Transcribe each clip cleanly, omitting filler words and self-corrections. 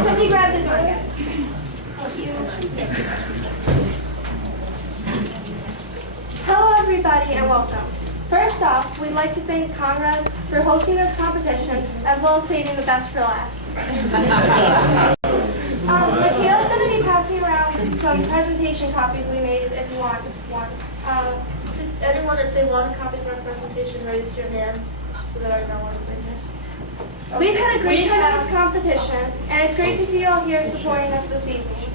Somebody grab the door. Hello everybody and welcome. First off, we'd like to thank Conrad for hosting this competition as well as saving the best for last. Michaela's going to be passing around some presentation copies we made if you want one. Anyone, if they want a copy of our presentation, raise your hand so that I know what to bring it. We've had a great time at this competition, and it's great to see you all here supporting us this evening.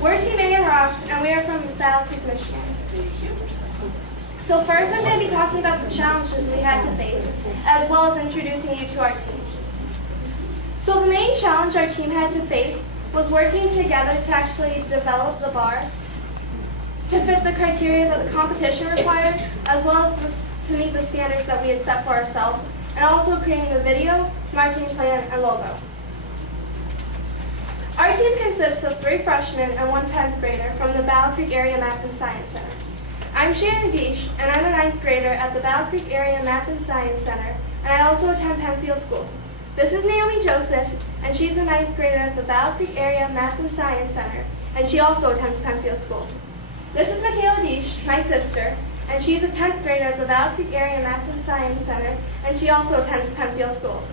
We're Team A&M Rocks, and we are from Battle Creek, Michigan. So first I'm going to be talking about the challenges we had to face, as well as introducing you to our team. So the main challenge our team had to face was working together to actually develop the bar to fit the criteria that the competition required, as well as to meet the standards that we had set for ourselves, and also creating the video, marketing plan, and logo. Our team consists of 3 freshmen and 1 10th grader from the Battle Creek Area Math and Science Center. I'm Shannon Deesh, and I'm a 9th grader at the Battle Creek Area Math and Science Center, and I also attend Penfield Schools. This is Naomi Joseph, and she's a 9th grader at the Battle Creek Area Math and Science Center, and she also attends Penfield Schools. This is Michaela Deesh, my sister, and she's a 10th grader at the Battle Creek Area Math and Science Center, and she also attends Penfield Schools.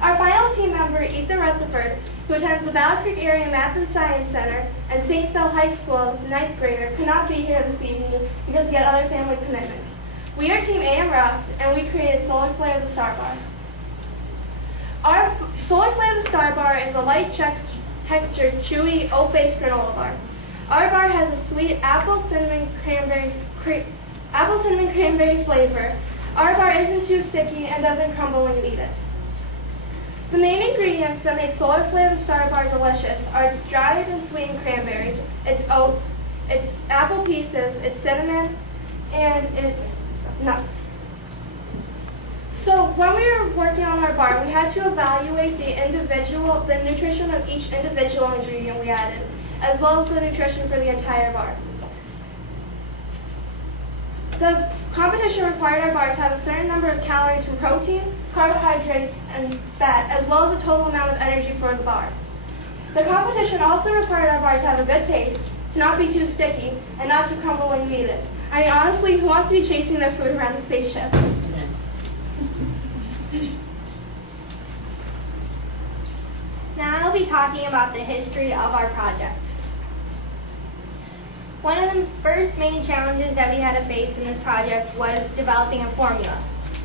Our final team member, Ethan Rutherford, who attends the Battle Creek Area Math and Science Center and St. Phil High School 9th grader, could not be here this evening because he had other family commitments. We are Team A&M Rocks, and we created Solar Flare the Star Bar. Our Solar Flare the Star Bar is a light textured, chewy, oat-based granola bar. Our bar has a sweet apple cinnamon cranberry flavor. Our bar isn't too sticky and doesn't crumble when you eat it. The main ingredients that make Solar Flare the Star Bar delicious are its dried and sweetened cranberries, its oats, its apple pieces, its cinnamon, and its nuts. So when we were working on our bar, we had to evaluate the nutrition of each individual ingredient we added, as well as the nutrition for the entire bar. The competition required our bar to have a certain number of calories from protein, carbohydrates, and fat, as well as a total amount of energy for the bar. The competition also required our bar to have a good taste, to not be too sticky, and not to crumble when you eat it. I mean, honestly, who wants to be chasing their food around the spaceship? Now I'll be talking about the history of our project. One of the first main challenges that we had to face in this project was developing a formula.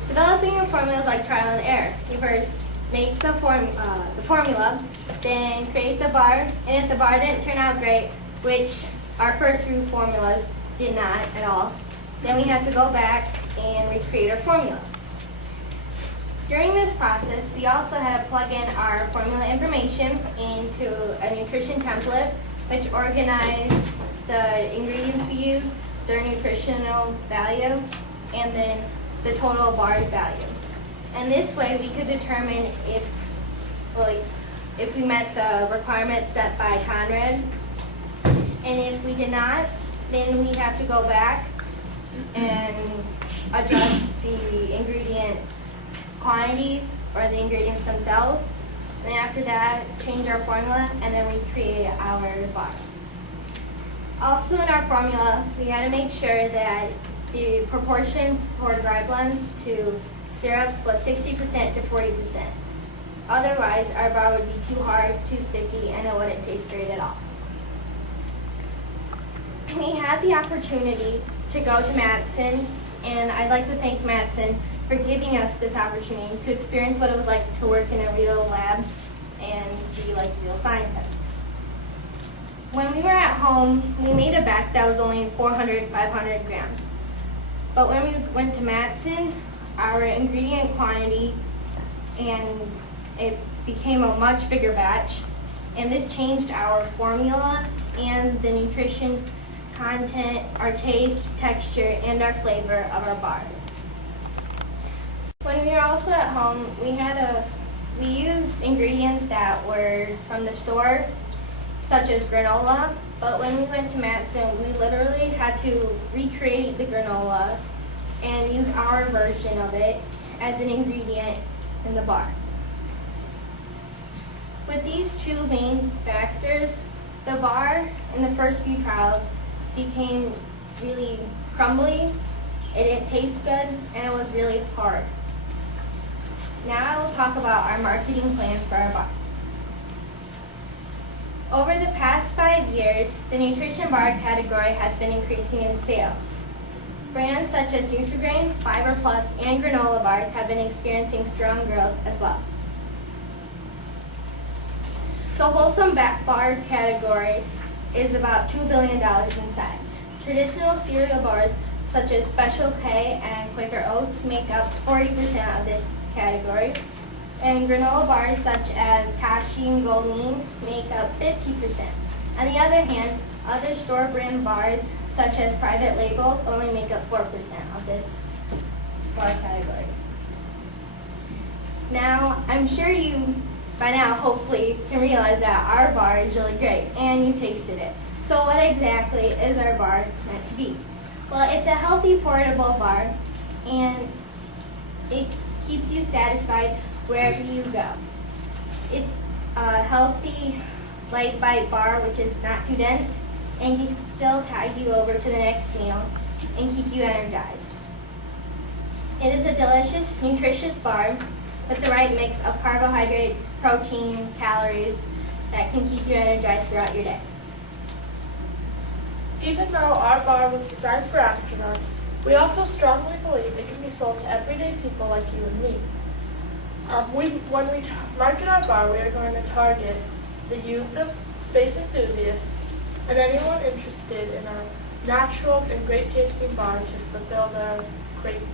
Developing a formula is like trial and error. You first make the formula, then create the bar, and if the bar didn't turn out great, which our first few formulas did not at all, then we had to go back and recreate our formula. During this process, we also had to plug in our formula information into a nutrition template, which organized the ingredients we used, their nutritional value, and then the total bar value. And this way we could determine if we met the requirements set by Conrad. And if we did not, then we have to go back and adjust the ingredient quantities or the ingredients themselves. And after that, change our formula, and then we create our bar. Also in our formula, we had to make sure that the proportion for dry blends to syrups was 60% to 40%. Otherwise, our bar would be too hard, too sticky, and it wouldn't taste great at all. We had the opportunity to go to Madison, and I'd like to thank Madison for giving us this opportunity to experience what it was like to work in a real lab and be like real scientists. When we were at home, we made a batch that was only 400, 500 grams. But when we went to Madison, our ingredient quantity, and it became a much bigger batch. And this changed our formula and the nutrition content, our taste, texture, and our flavor of our bar. When we were also at home, we used ingredients that were from the store, such as granola, but when we went to Matson, we literally had to recreate the granola and use our version of it as an ingredient in the bar. With these two main factors, the bar in the first few trials became really crumbly, it didn't taste good, and it was really hard. Now I will talk about our marketing plan for our bar. Over the past 5 years, the nutrition bar category has been increasing in sales. Brands such as Nutri-Grain, Fiber Plus, and granola bars have been experiencing strong growth as well. The wholesome bar category is about $2 billion in size. Traditional cereal bars such as Special K and Quaker Oats make up 40% of this category, and granola bars such as Kashi and Goldine make up 50%. On the other hand, other store brand bars such as private labels only make up 4% of this bar category. Now, I'm sure you by now hopefully can realize that our bar is really great and you tasted it. So what exactly is our bar meant to be? Well, it's a healthy portable bar and it keeps you satisfied wherever you go. It's a healthy light bite bar which is not too dense and can still tide you over to the next meal and keep you energized. It is a delicious, nutritious bar with the right mix of carbohydrates, protein, calories that can keep you energized throughout your day. Even though our bar was designed for astronauts, we also strongly believe it can be sold to everyday people like you and me. When we market our bar, we are going to target the youth of space enthusiasts and anyone interested in a natural and great tasting bar to fulfill their cravings.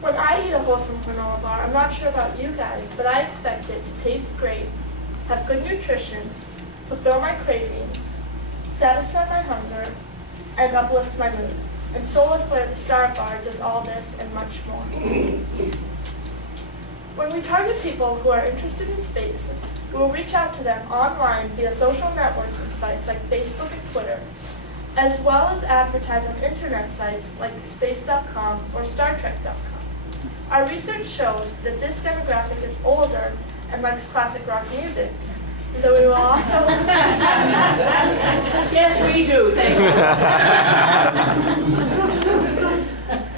When I eat a wholesome granola bar, I'm not sure about you guys, but I expect it to taste great, have good nutrition, fulfill my cravings, satisfy my hunger, and uplift my mood. And Solar Flare, the Star Bar, does all this and much more. When we target people who are interested in space, we will reach out to them online via social networking sites like Facebook and Twitter, as well as advertise on internet sites like space.com or StarTrek.com. Our research shows that this demographic is older and likes classic rock music. So we will also... Yes, we do, thank you.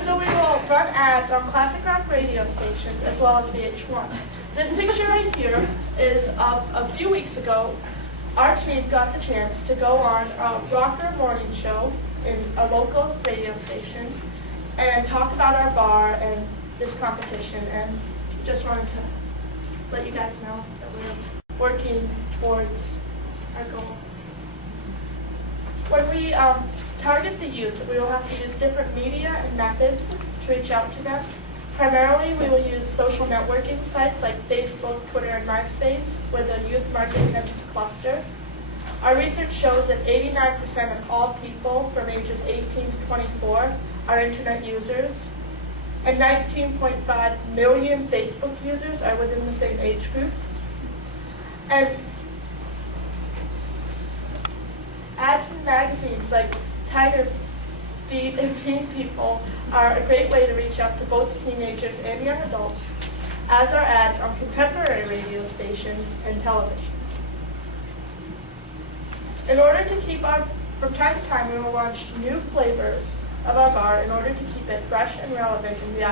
So we will run ads on classic rock radio stations as well as VH1. This picture right here is of a few weeks ago. Our team got the chance to go on a rocker morning show in a local radio station and talk about our bar and this competition, and just wanted to let you guys know that we're working towards our goal. When we target the youth, we will have to use different media and methods to reach out to them. Primarily, we will use social networking sites like Facebook, Twitter, and MySpace, where the youth market tends to cluster. Our research shows that 89% of all people from ages 18 to 24 are internet users, and 19.5 million Facebook users are within the same age group. And ads in magazines like Tiger Beat and Teen People are a great way to reach out to both teenagers and young adults, as are ads on contemporary radio stations and television. In order to keep from time to time, we will launch new flavors of our bar in order to keep it fresh and relevant in the